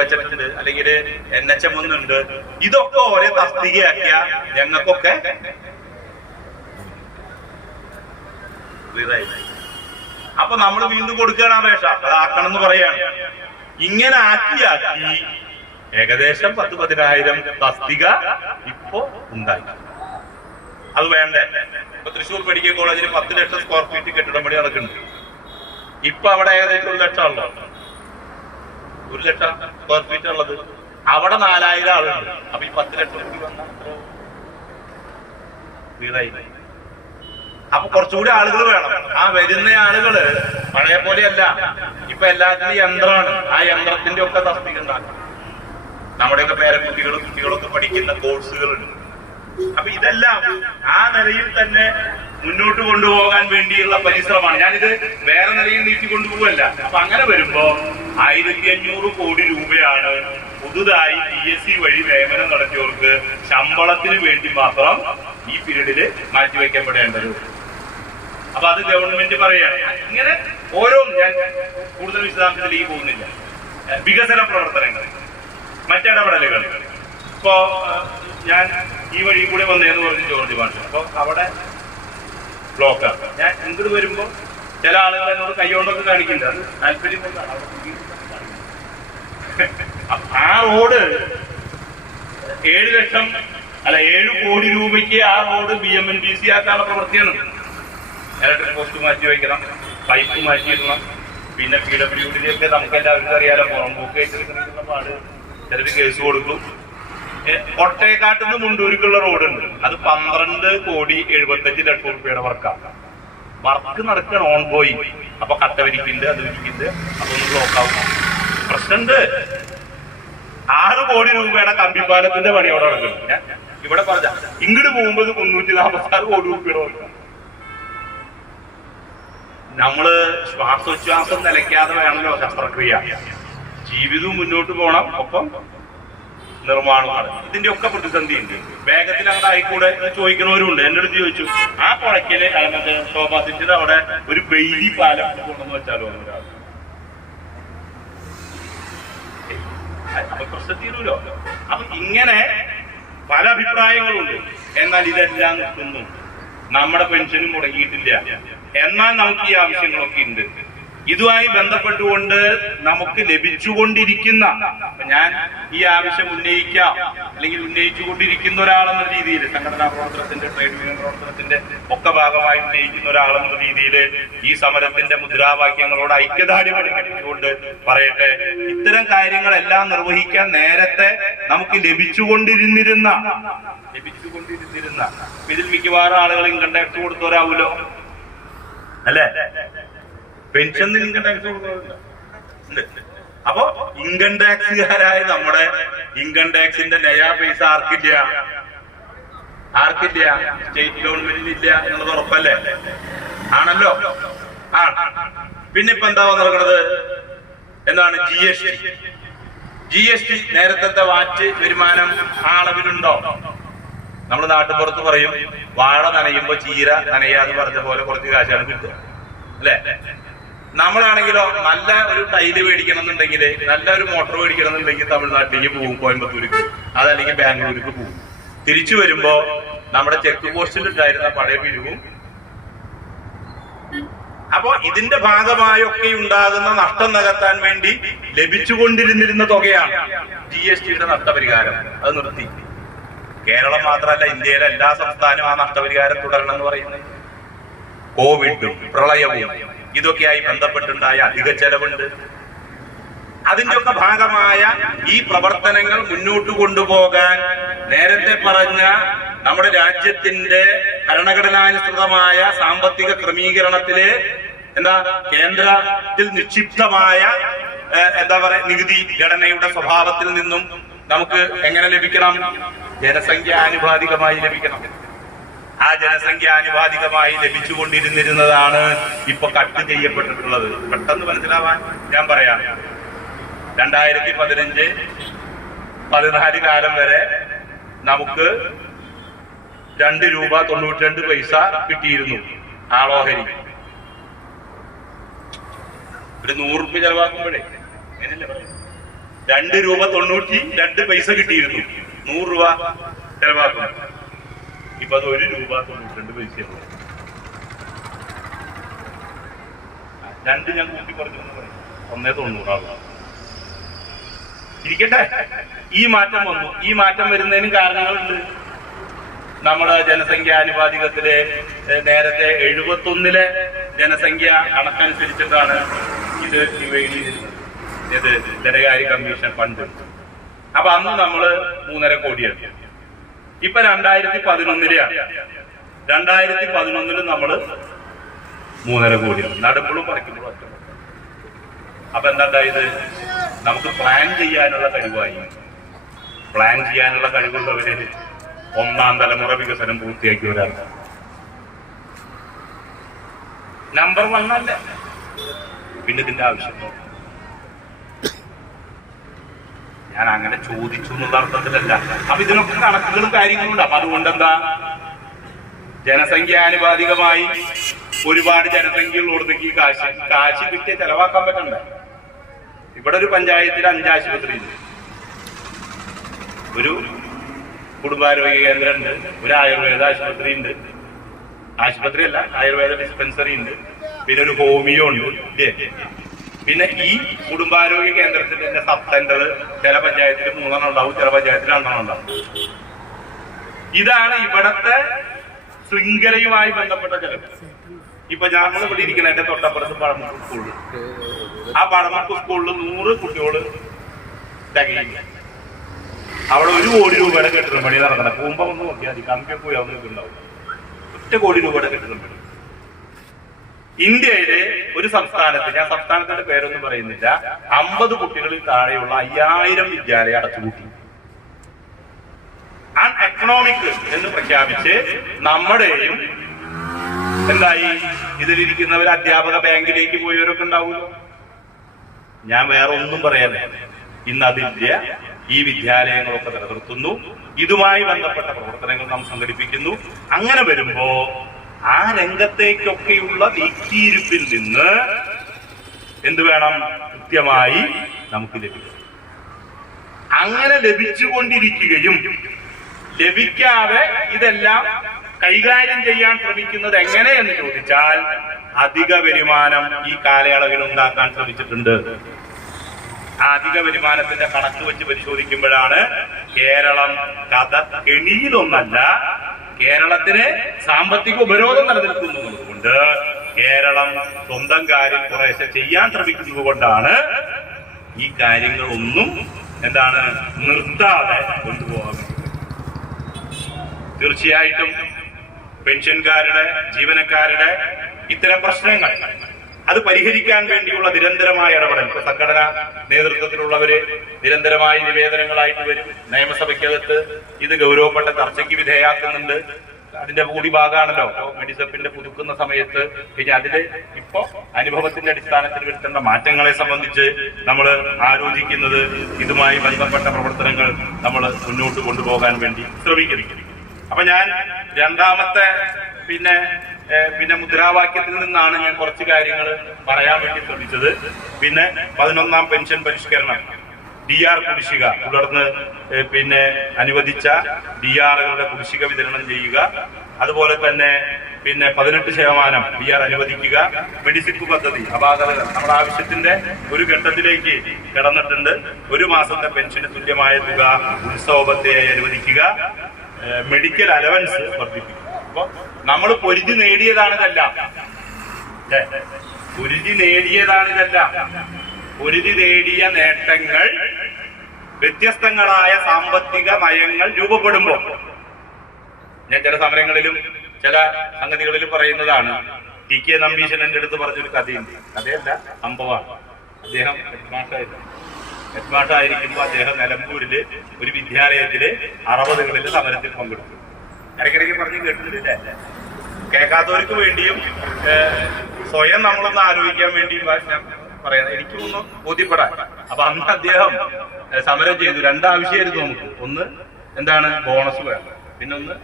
വെച്ചിട്ടുണ്ട്, അല്ലെങ്കിൽ NHM ഉണ്ട്. ഇതൊക്കെ ഒരേ തസ്തികയാക്കിയ ഞങ്ങൾക്കൊക്കെ അപ്പൊ നമ്മൾ വീണ്ടും കൊടുക്കുകയാണ് അപേക്ഷ, അതാക്കണം എന്ന് പറയാണ്. ഇങ്ങനെ ആക്കി ഏകദേശം 10,000 തസ്തിക ഇപ്പോ ഉണ്ടായി. അത് വേണ്ടേ? ഇപ്പൊ തൃശ്ശൂർ മെഡിക്കൽ കോളേജിൽ 10 ലക്ഷം സ്ക്വയർ ഫീറ്റ് കെട്ടിടം പണി നടക്കുന്നുണ്ട്. ഇപ്പൊ അവിടെ ഏകദേശം 1 ലക്ഷം ഉള്ളത്, 1 ലക്ഷം സ്ക്വയർ ഫീറ്റ് ഉള്ളത് അവിടെ 4000 ആളുണ്ട്. അപ്പൊ ഈ 10 ലക്ഷം കൂടി വന്നാൽ വീടായി. അപ്പൊ കുറച്ചുകൂടി ആളുകൾ വേണം. ആ വരുന്ന ആളുകള് പഴയ പോലെയല്ല, ഇപ്പൊ എല്ലാത്തിനും യന്ത്രമാണ്. ആ യന്ത്രത്തിന്റെ ഒക്കെ തസ്തിക ഉണ്ടാക്കും. നമ്മുടെയൊക്കെ പേരക്കുട്ടികളും കുട്ടികളൊക്കെ പഠിക്കുന്ന കോഴ്സുകളുണ്ട്. അപ്പൊ ഇതെല്ലാം ആ നിലയിൽ തന്നെ മുന്നോട്ട് കൊണ്ടുപോകാൻ വേണ്ടിയുള്ള പരിശ്രമമാണ്. ഞാനിത് വേറെ നിലയിൽ നീട്ടി കൊണ്ടുപോകല്ല. അപ്പൊ അങ്ങനെ വരുമ്പോ 1500 കോടി രൂപയാണ് പുതുതായി PSC വഴി നിയമനം നടത്തിയവർക്ക് ശമ്പളത്തിന് വേണ്ടി മാത്രം ഈ പീരീഡില് മാറ്റിവെക്കപ്പെടേണ്ടത്. അപ്പൊ അത് ഗവൺമെന്റ് പറയാണ്. ഇങ്ങനെ ഓരോന്നും ഞാൻ കൂടുതൽ വിശദാംശത്തിലേക്ക് പോകുന്നില്ല. വികസന പ്രവർത്തനങ്ങൾ, മറ്റിടപെടലുകൾ. ഇപ്പോ ഞാൻ ഈ വഴി കൂടെ വന്നേന്ന് പറഞ്ഞു ജോർജ് മാഷ്. അപ്പൊ അവിടെ ബ്ലോക്കാണ്. ഞാൻ ഇങ്ങോട്ട് വരുമ്പോ ചില ആളുകൾ എന്നോട് കൈകൊണ്ടൊക്കെ കാണിക്കുന്നുണ്ട്. അത് താല്പര്യം കൊണ്ടാണ്. ആ റോഡ് 7 കോടി രൂപയ്ക്ക് ആ റോഡ് BMNBC ആക്കാനുള്ള പ്രവൃത്തിയാണ്. ഇലക്ട്രിക് പോസ്റ്റ് മാറ്റി വയ്ക്കണം, പൈപ്പ് മാറ്റിയിടണം, പിന്നെ PWDയിലൊക്കെ നമുക്ക് എല്ലാവർക്കും അറിയാലോ പുറമ്പോക്ക് ഏറ്റെടുക്കുന്ന പാട്. ചിലർ കേസ് കൊടുക്കും. ഒട്ടേക്കാട്ടുനിന്ന് മുണ്ടൂരിക്കുള്ള റോഡുണ്ട്, അത് 12,75,00,000 രൂപയുടെ വർക്കാണ്. വർക്ക് നടക്കണം ഓൺ ഗോയിങ്. അപ്പൊ കട്ട വിരിക്കുന്നുണ്ട്, അത് വിരിക്കുന്നുണ്ട്, അപ്പൊ ഒന്ന് ബ്ലോക്ക് ആവും. പ്രശ്നമുണ്ട്. 6 കോടി രൂപയുടെ കമ്പിപ്പാലത്തിന്റെ പണി അവിടെ നടക്കുന്നുണ്ട്. ഞാൻ ഇവിടെ പറഞ്ഞ ഇങ്ങോട്ട് പോകുമ്പോൾ 346 കോടി രൂപയുടെ വർക്കാണ്. നമ്മള് ശ്വാസോച്ഛ്വാസം നിലയ്ക്കാതെ വേണമല്ലോ ശസ്ത്രക്രിയ. ജീവിതവും മുന്നോട്ട് പോകണം, ഒപ്പം നിർമ്മാണമാണ്. ഇതിന്റെ ഒക്കെ പ്രതിസന്ധി ഉണ്ട്. വേഗത്തിൽ അങ്ങോട്ട് ആയിക്കൂടെ ചോദിക്കുന്നവരുണ്ട്. എന്റെ അടുത്ത് ചോദിച്ചു, ആ പുഴയ്ക്കല് മറ്റേ ശോഭാസിന്റെ അവിടെ ഒരു ബെയിലി പാലം കൊണ്ടെന്ന് വെച്ചാലോ ഒരാൾ. അപ്പൊ പ്രശ്നം തീരൂലോ. അപ്പൊ ഇങ്ങനെ പല അഭിപ്രായങ്ങളുണ്ട്. എന്നാൽ ഇതെല്ലാം നിൽക്കുന്നു. നമ്മുടെ പെൻഷനും മുടങ്ങിയിട്ടില്ല. എന്നാൽ നമുക്ക് ഈ ആവശ്യങ്ങളൊക്കെ ഉണ്ട്. ഇതുമായി ബന്ധപ്പെട്ടുകൊണ്ട് നമുക്ക് ലഭിച്ചുകൊണ്ടിരിക്കുന്ന, ഞാൻ ഈ ആവശ്യം ഉന്നയിക്കാം അല്ലെങ്കിൽ ഉന്നയിച്ചുകൊണ്ടിരിക്കുന്ന ഒരാളെന്ന രീതിയിൽ, സംഘടനാ പ്രവർത്തനത്തിന്റെ ട്രേഡ് യൂണിയൻ പ്രവർത്തനത്തിന്റെ ഒക്കെ ഭാഗമായി ഉന്നയിക്കുന്ന ഒരാളെന്ന രീതിയിൽ ഈ സമരത്തിന്റെ മുദ്രാവാക്യങ്ങളോട് ഐക്യദാർഢ്യം പ്രകടിപ്പിച്ചുകൊണ്ട് പറയട്ടെ, ഇത്തരം കാര്യങ്ങളെല്ലാം നിർവഹിക്കാൻ നേരത്തെ നമുക്ക് ലഭിച്ചുകൊണ്ടിരുന്ന ഇതിൽ മിക്കവാറും ആളുകൾ ഇൻകം ടാക്സ് കൊടുത്തവരാവൂലോ അല്ലേ? പെൻഷൻ ഇൻകം ടാക്സ് കൊടുക്കുന്നുണ്ട്. അപ്പൊ ഇൻകം ടാക്സുകാരായ നമ്മുടെ ഇൻകം ടാക്സിന്റെ നയാ പൈസ ആർക്കില്ല? ആർക്കില്ല? സ്റ്റേറ്റ് ഗവൺമെന്റിന് ഇല്ല എന്നുള്ളത് ഉറപ്പല്ലേ? ആണല്ലോ. ആ പിന്നെ ഇപ്പൊ എന്താ നടക്കുന്നത്? എന്താണ് GST? നേരത്തെ വാറ്റ് വരുമാനം ആ അളവിലുണ്ടോ? നമ്മൾ നാട്ടുപുറത്ത് പറയും വാഴ നനയുമ്പോ ചീര നനയാന്ന് പറഞ്ഞ പോലെ കുറച്ച് കാശാണ് കിട്ടുക അല്ലെ? നമ്മളാണെങ്കിലോ നല്ല ഒരു ടൈല് മേടിക്കണം എന്നുണ്ടെങ്കിൽ, നല്ല ഒരു മോട്ടോർ മേടിക്കണം എന്നുണ്ടെങ്കിൽ തമിഴ്നാട്ടിലേക്ക് പോകും, കോയമ്പത്തൂർക്ക്, അതല്ലെങ്കിൽ ബാംഗ്ലൂർക്ക് പോകും. തിരിച്ചു വരുമ്പോ നമ്മുടെ ചെക്ക് പോസ്റ്റിൽ ഉണ്ടായിരുന്ന പഴയ പിരിവും. അപ്പോ ഇതിന്റെ ഭാഗമായൊക്കെ ഉണ്ടാകുന്ന നഷ്ടം നികത്താൻ വേണ്ടി ലഭിച്ചുകൊണ്ടിരുന്നിരുന്ന തുകയാണ് GSTയുടെ നഷ്ടപരിഹാരം. അത് നിർത്തി. കേരളം മാത്രമല്ല, ഇന്ത്യയിലെ എല്ലാ സംസ്ഥാനവും ആ നഷ്ടപരിഹാരം തുടരണം എന്ന് പറയുന്നത്. കോവിഡും പ്രളയവും ഇതൊക്കെയായി ബന്ധപ്പെട്ടുണ്ടായ അധിക ചെലവുണ്ട്. അതിന്റെയൊക്കെ ഭാഗമായ ഈ പ്രവർത്തനങ്ങൾ മുന്നോട്ട് കൊണ്ടുപോകാൻ നേരത്തെ പറഞ്ഞ നമ്മുടെ രാജ്യത്തിന്റെ ഭരണഘടനാനുസൃതമായ സാമ്പത്തിക ക്രമീകരണത്തില് കേന്ദ്രത്തിൽ നിക്ഷിപ്തമായ നികുതി ഘടനയുടെ സ്വഭാവത്തിൽ നിന്നും നമുക്ക് എങ്ങനെ ലഭിക്കണം? ജനസംഖ്യാനുപാതികമായി ലഭിക്കണം. ആ ജനസംഖ്യാനുപാതികമായി ലഭിച്ചുകൊണ്ടിരുന്നിരുന്നതാണ് ഇപ്പൊ കട്ട് ചെയ്യപ്പെട്ടിട്ടുള്ളത്. പെട്ടെന്ന് മനസ്സിലാവാൻ ഞാൻ പറയാം. 2015-14 കാലം വരെ നമുക്ക് 2 രൂപ 92 പൈസ കിട്ടിയിരുന്നു ആളോഹരി. ഒരു 100 രൂപ ചെലവാക്കുമ്പോഴേ അങ്ങനെയല്ലേ പറയാം, 2 രൂപ 92 പൈസ കിട്ടിയിരുന്നു 100 രൂപ ചെലവാക്കും. ഇപ്പൊ അത് 1 രൂപ 92 പൈസയാണ്. 2 ഞാൻ കൂട്ടി പറഞ്ഞു എന്ന് പറയും, 1.90 ഇരിക്കട്ടെ. ഈ മാറ്റം വന്നു. ഈ മാറ്റം വരുന്നതിനും കാരണങ്ങളുണ്ട്. നമ്മുടെ ജനസംഖ്യാനുപാതികത്തിലെ നേരത്തെ 71 ജനസംഖ്യ കണക്കനുസരിച്ചിട്ടാണ് ഇത് ഡിവൈഡ് ചെയ്തിരുന്നത്. ധനകാര്യ കമ്മീഷൻ ഫണ്ട്. അപ്പൊ അന്ന് നമ്മള് 3.5 കോടിയാണ്. ഇപ്പൊ 2011 2011 നമ്മള് 3.5 കോടിയാണ്. നടുമ്പോഴും പറിക്കുമ്പോഴും ഒറ്റ. അപ്പൊ എന്താണ്ടായത്? നമുക്ക് പ്ലാൻ ചെയ്യാനുള്ള കഴിവായി. പ്ലാൻ ചെയ്യാനുള്ള കഴിവുള്ളവര് 1ാം തലമുറ വികസനം പൂർത്തിയാക്കിയവരാണ്. നമ്പർ 1 അല്ല. പിന്നെ ഇതിന്റെ ആവശ്യം ഞാൻ അങ്ങനെ ചോദിച്ചു എന്നുള്ള അർത്ഥത്തിലല്ല. അപ്പൊ ഇതിനൊക്കെ കണക്കുകളും കാര്യങ്ങളും ഉണ്ട്. അപ്പൊ അതുകൊണ്ട് എന്താ, ജനസംഖ്യാനുപാതികമായി ഒരുപാട് ജനസംഖ്യയുള്ളടത്തേക്ക് കാശ് കിട്ടിയ ചെലവാക്കാൻ പറ്റണ്ടേ? ഇവിടെ ഒരു പഞ്ചായത്തിൽ 5 ആശുപത്രി ഉണ്ട്, ഒരു കുടുംബാരോഗ്യ കേന്ദ്രം ഉണ്ട്, ഒരു ആയുർവേദ ആശുപത്രി ഉണ്ട്, ആശുപത്രിയല്ല ആയുർവേദ ഡിസ്പെൻസറി ഉണ്ട്, പിന്നെ ഒരു ഹോമിയോ ഉണ്ട്. പിന്നെ ഈ കുടുംബാരോഗ്യ കേന്ദ്രത്തിന്റെ സബ് സെന്റർ ചില പഞ്ചായത്തിൽ 3 ഉണ്ടാവും, ചില പഞ്ചായത്തിൽ 2 ഉണ്ടാവും. ഇതാണ് ഇവിടത്തെ ശൃംഖലയുമായി ബന്ധപ്പെട്ട ചെലവ്. ഇപ്പൊ ഞങ്ങൾ ഇവിടെ ഇരിക്കുന്ന എന്റെ തൊട്ടപ്പുറത്ത് പഴമുക്ക് സ്കൂളിൽ, ആ പഴമുക്ക് സ്കൂളിൽ 100 കുട്ടികള് തികയില്ല. അവിടെ 1 കോടി രൂപയുടെ കെട്ടിടം പണി നടക്കണം. പോകുമ്പോ ഒന്ന് നോക്കിയാൽ മതി, കമ്പിയൊക്കെ പോയി അവിടെ ഉണ്ടാവും. 1 കോടി രൂപയുടെ കെട്ടിടം പണി. ഇന്ത്യയിലെ ഒരു സംസ്ഥാനത്ത്, ഞാൻ സംസ്ഥാനത്തിന്റെ പേരൊന്നും പറയുന്നില്ല, 50 കുട്ടികളിൽ താഴെയുള്ള 5000 വിദ്യാലയം അടച്ചുപൂട്ടി. അൺഎക്കണോമിക് എന്ന് പ്രഖ്യാപിച്ച് നമ്മുടെയും എന്തായി, ഇതിലിരിക്കുന്നവർ അധ്യാപക ബാങ്കിലേക്ക് പോയവരൊക്കെ ഉണ്ടാവുമല്ലോ. ഞാൻ വേറെ ഒന്നും പറയാനേ, ഇന്ന് അതില്ല. ഈ വിദ്യാലയങ്ങളൊക്കെ നിലനിർത്തുന്നു, ഇതുമായി ബന്ധപ്പെട്ട പ്രവർത്തനങ്ങൾ നാം സംഘടിപ്പിക്കുന്നു. അങ്ങനെ വരുമ്പോ ആ രംഗത്തേക്കൊക്കെയുള്ള നീക്കിയിരിപ്പിൽ നിന്ന് എന്ത് വേണം? കൃത്യമായി നമുക്ക് ലഭിക്കും. അങ്ങനെ ലഭിച്ചുകൊണ്ടിരിക്കുകയും ലഭിക്കാതെ ഇതെല്ലാം കൈകാര്യം ചെയ്യാൻ ശ്രമിക്കുന്നത് എങ്ങനെയെന്ന് ചോദിച്ചാൽ, അധിക വരുമാനം ഈ കാലയളവിൽ ഉണ്ടാക്കാൻ ശ്രമിച്ചിട്ടുണ്ട്. ആ അധിക വരുമാനത്തിന്റെ കണക്ക് വെച്ച് പരിശോധിക്കുമ്പോഴാണ് കേരളം കഥ കെണിയിലൊന്നല്ല, കേരളത്തിന് സാമ്പത്തിക ഉപരോധം നിലനിൽക്കുന്നു എന്നതുകൊണ്ട് കേരളം സ്വന്തം കാര്യം കുറേശ്ശെ ചെയ്യാൻ ശ്രമിക്കുന്നത് കൊണ്ടാണ് ഈ കാര്യങ്ങളൊന്നും നിർത്താതെ കൊണ്ടുപോകാൻ. തീർച്ചയായിട്ടും പെൻഷൻകാരുടെ, ജീവനക്കാരുടെ ഇത്തരം പ്രശ്നങ്ങൾ അത് പരിഹരിക്കാൻ വേണ്ടിയുള്ള നിരന്തരമായ ഇടപെടൽ. സംഘടനാ നേതൃത്വത്തിലുള്ളവര് നിരന്തരമായി നിവേദനങ്ങളായിട്ട് വരും. നിയമസഭയ്ക്കകത്ത് ഇത് ഗൗരവപ്പെട്ട ചർച്ചയ്ക്ക് വിധേയാക്കുന്നുണ്ട്. അതിന്റെ കൂടി ഭാഗമാണല്ലോ മെഡിസപ്പിന്റെ പുതുക്കുന്ന സമയത്ത്. പിന്നെ അതില് ഇപ്പോ അനുഭവത്തിന്റെ അടിസ്ഥാനത്തിൽ വരുത്തേണ്ട മാറ്റങ്ങളെ സംബന്ധിച്ച് നമ്മൾ ആലോചിക്കുന്നത്, ഇതുമായി ബന്ധപ്പെട്ട പ്രവർത്തനങ്ങൾ നമ്മൾ മുന്നോട്ട് കൊണ്ടുപോകാൻ വേണ്ടി ശ്രമിക്കുന്നു. അപ്പൊ ഞാൻ രണ്ടാമത്തെ പിന്നെ മുദ്രാവാക്യത്തിൽ നിന്നാണ് ഞാൻ കുറച്ച് കാര്യങ്ങൾ പറയാൻ വേണ്ടി ശ്രമിച്ചത്. പിന്നെ 11ാം പെൻഷൻ പരിഷ്കരണം, DR കുടിശ്ശിക, തുടർന്ന് അനുവദിച്ച DRകളുടെ കുടിശ്ശിക വിതരണം ചെയ്യുക, അതുപോലെ തന്നെ 18% DR അനുവദിക്കുക, മെഡിസിപ്പ് പദ്ധതി അപാകതകൾ നമ്മുടെ ആവശ്യത്തിന്റെ ഒരു ഘട്ടത്തിലേക്ക് കടന്നിട്ടുണ്ട്. 1 മാസത്തെ പെൻഷന് തുല്യമായ തുക ഉത്സവബത്തയായി അനുവദിക്കുക, മെഡിക്കൽ അലവൻസ് വർദ്ധിപ്പിക്കുക. അപ്പൊ നമ്മൾ പൊരുതി നേടിയതാണിതെല്ലാം. പൊരുതി നേടിയ നേട്ടങ്ങൾ വ്യത്യസ്തങ്ങളായ സാമ്പത്തിക നയങ്ങൾ രൂപപ്പെടുമ്പോൾ, ഞാൻ ചില സമരങ്ങളിലും ചില സംഗതികളിലും പറയുന്നതാണ്, TK നമ്പീശൻ എന്റെ അടുത്ത് പറഞ്ഞൊരു കഥയുണ്ട്. കഥയല്ല, സംഭവമാണ്. അദ്ദേഹം ഹെഡ്മാഷായിരിക്കുമ്പോൾ അദ്ദേഹം നിലമ്പൂരില് ഒരു വിദ്യാലയത്തില് 60കളിൽ സമരത്തിൽ പങ്കെടുത്തു. ഇടയ്ക്കിടയ്ക്ക് പറഞ്ഞ് കേട്ടിട്ടില്ലേ? കേൾക്കാത്തവർക്ക് വേണ്ടിയും സ്വയം നമ്മളൊന്ന് ആലോചിക്കാൻ വേണ്ടിയും ഞാൻ പറയാം, എനിക്കൊന്ന് ബോധ്യപ്പെടാൻ. അപ്പൊ അന്ന് അദ്ദേഹം സമരം ചെയ്തു. 2 ആവശ്യമായിരുന്നു നമുക്ക്. ഒന്ന് എന്താണ്, ബോണസ് വേണം. പിന്നെ ഒന്ന്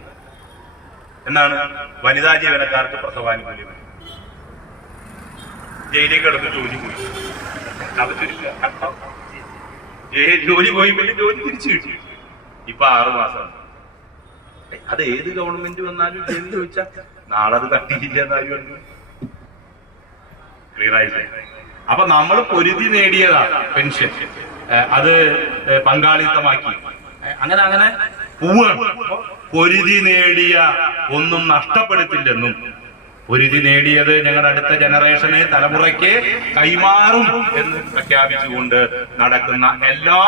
എന്താണ്, വനിതാ ജീവനക്കാർക്ക് പ്രസവാനുകൂല്യം. ജയിലിലേക്ക് കിടന്ന് ജോലി പോയി. അത് ജോലി പോയി, പിന്നെ ജോലി തിരിച്ചു കിട്ടി. ഇപ്പൊ 6 മാസം. അത് ഏത് ഗവൺമെന്റ് വന്നാലും ജയിലിൽ ചോദിച്ചാൽ നാളെ അത് തട്ടിയില്ല എന്നാലും ക്ലിയർ ആയില്ലേ? അപ്പൊ നമ്മൾ പൊരുതി നേടിയതാണ് പെൻഷൻ, അത് പങ്കാളിത്തമാക്കി അങ്ങനെ പോവുകയാണ്. പൊരുതി നേടിയ ഒന്നും നഷ്ടപ്പെടുത്തില്ലെന്നും, പൊരുതി നേടിയത് ഞങ്ങളുടെ അടുത്ത ജനറേഷനെ, തലമുറയ്ക്ക് കൈമാറും എന്ന് പ്രഖ്യാപിച്ചുകൊണ്ട് നടക്കുന്ന എല്ലാ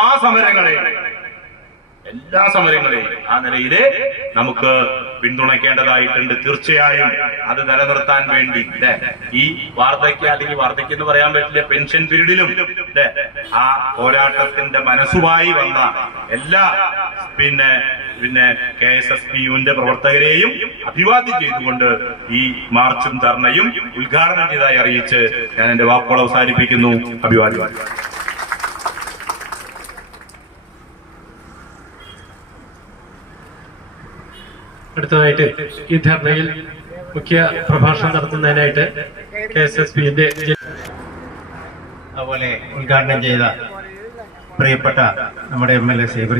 സമരങ്ങളെയും ആ നിലയില് നമുക്ക് പിന്തുണയ്ക്കേണ്ടതായിട്ടുണ്ട്. തീർച്ചയായും അത് നിലനിർത്താൻ വേണ്ടി ഈ വാർദ്ധക്യ, അല്ലെങ്കിൽ വാർദ്ധക്യം എന്ന് പറയാൻ പറ്റില്ല, പെൻഷൻ പീരീഡിലും ആ പോരാട്ടത്തിന്റെ മനസ്സുമായി വന്ന എല്ലാ KSSPUവിന്റെ പ്രവർത്തകരെയും അഭിവാദ്യം ചെയ്തുകൊണ്ട് ഈ മാർച്ചും ധർണയും ഉദ്ഘാടനം ചെയ്തതായി അറിയിച്ച് ഞാൻ എന്റെ വാക്കുകൾ അവസാനിപ്പിക്കുന്നു. അഭിവാദ്യം. അടുത്തതായിട്ട് ഈ ധർണയിൽ മുഖ്യ പ്രഭാഷണം നടത്തുന്നതിനായിട്ട് KSSPന്റെ അതുപോലെ ഉദ്ഘാടനം ചെയ്ത പ്രിയപ്പെട്ട നമ്മുടെ MLA സേവ്യർ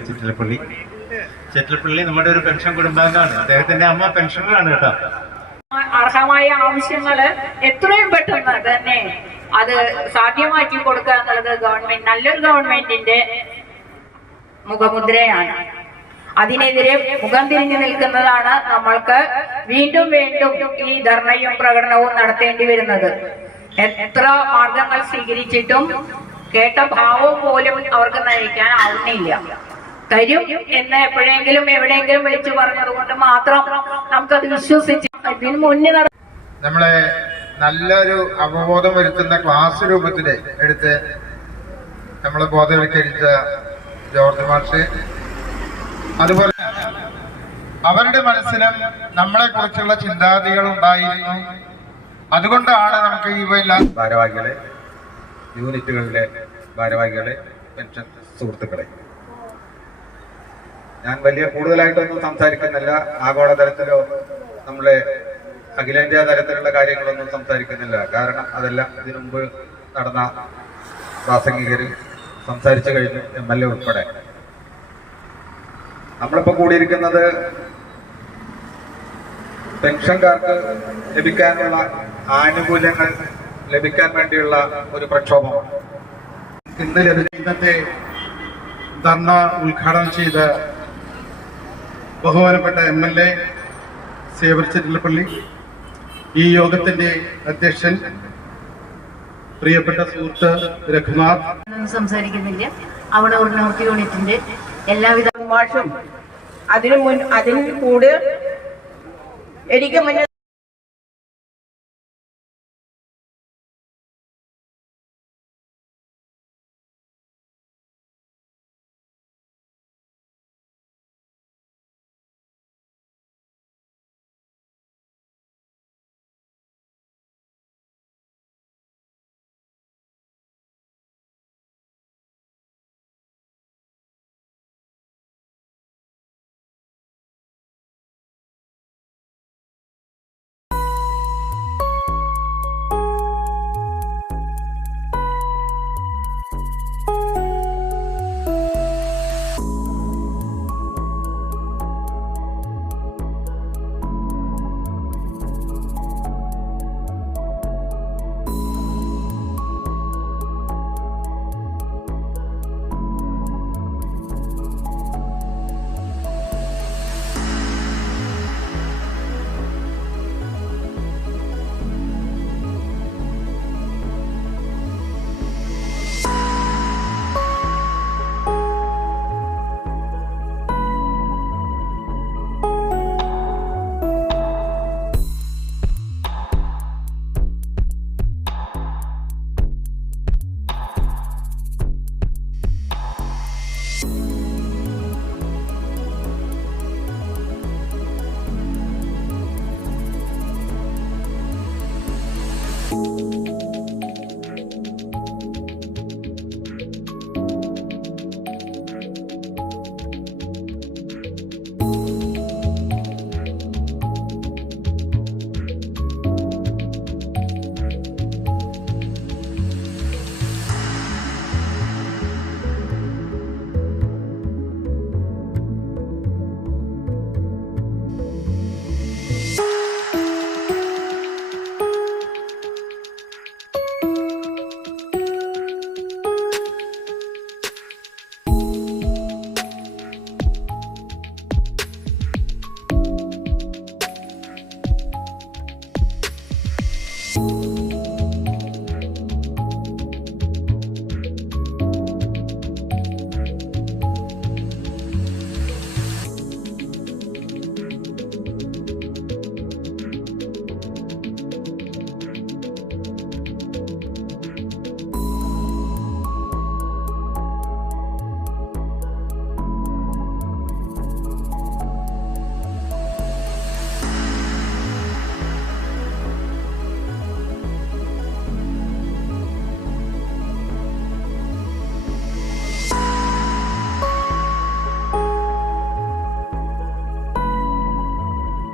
ചിറ്റലപ്പള്ളി നമ്മുടെ ഒരു പെൻഷൻ കുടുംബാംഗമാണ്. അദ്ദേഹത്തിന്റെ അമ്മ പെൻഷനറാണ് കേട്ടോ. അർഹമായ ആവശ്യങ്ങള് എത്രയും പെട്ടെന്ന് തന്നെ അത് സാധ്യമാക്കി കൊടുക്കുക എന്നുള്ളത് ഗവൺമെന്റ്, നല്ലൊരു ഗവൺമെന്റിന്റെ മുഖമുദ്രയാണ്. അതിനെതിരെ മുഖം തിരിഞ്ഞു നിൽക്കുന്നതാണ് നമ്മൾക്ക് വീണ്ടും ഈ ധർണയും പ്രകടനവും നടത്തേണ്ടി വരുന്നത്. എത്ര മാർഗങ്ങൾ സ്വീകരിച്ചിട്ടും കേട്ട ഭാവം പോലും അവർക്ക് നയിക്കാൻ ആവുന്നില്ല. തരും എന്ന് എപ്പോഴെങ്കിലും എവിടെയെങ്കിലും വിളിച്ചു പറഞ്ഞതുകൊണ്ട് മാത്രം നമുക്കത് വിശ്വസിച്ച് ഇതിന് മുന്നേ നമ്മളെ നല്ലൊരു അവബോധം വരുത്തുന്ന ക്ലാസ് രൂപത്തിൽ എടുത്ത് നമ്മളെ ബോധവൽക്കരിച്ച ജോർജ് മാഷ്, അതുപോലെ അവരുടെ മനസ്സിലും നമ്മളെ കുറിച്ചുള്ള ചിന്താഗതികൾ ഉണ്ടായിരുന്നു. അതുകൊണ്ടാണ് നമുക്ക് ഇവയെല്ലാം ഭാരവാഹികളെ, യൂണിറ്റുകളിലെ ഭാരവാഹികളെ, പെൻഷൻ സുഹൃത്തുക്കളെ, ഞാൻ വലിയ കൂടുതലായിട്ടൊന്നും സംസാരിക്കുന്നില്ല. ആഗോളതലത്തിലോ നമ്മളെ അഖിലേന്ത്യാ തലത്തിലുള്ള കാര്യങ്ങളൊന്നും സംസാരിക്കുന്നില്ല. കാരണം അതെല്ലാം ഇതിനു മുമ്പ് നടന്ന പ്രാസംഗികര് സംസാരിച്ചു കഴിഞ്ഞു, MLA ഉൾപ്പെടെ. നമ്മളിപ്പോ കൂടിയിരിക്കുന്നത് പെൻഷൻകാർക്ക് ലഭിക്കാനുള്ള ആനുകൂല്യങ്ങൾ ലഭിക്കാൻ വേണ്ടിയുള്ള ഒരു പ്രക്ഷോഭമാണ്. ഇന്നത്തെ ധർണ ഉദ്ഘാടനം ചെയ്ത ബഹുമാനപ്പെട്ട MLA സേവ്യർ ചിറ്റലപ്പള്ളി, ഈ യോഗത്തിന്റെ അധ്യക്ഷൻ പ്രിയപ്പെട്ട സുഹൃത്ത് രഘുനാഥ് സംസാരിക്കുന്നില്ല. അവിടെ ഒരു നോർത്ത് യൂണിറ്റിന്റെ എല്ലാവിധ മാഷും അതിന് കൂടെ എനിക്ക് മുന്നേ ന്യൂസ്.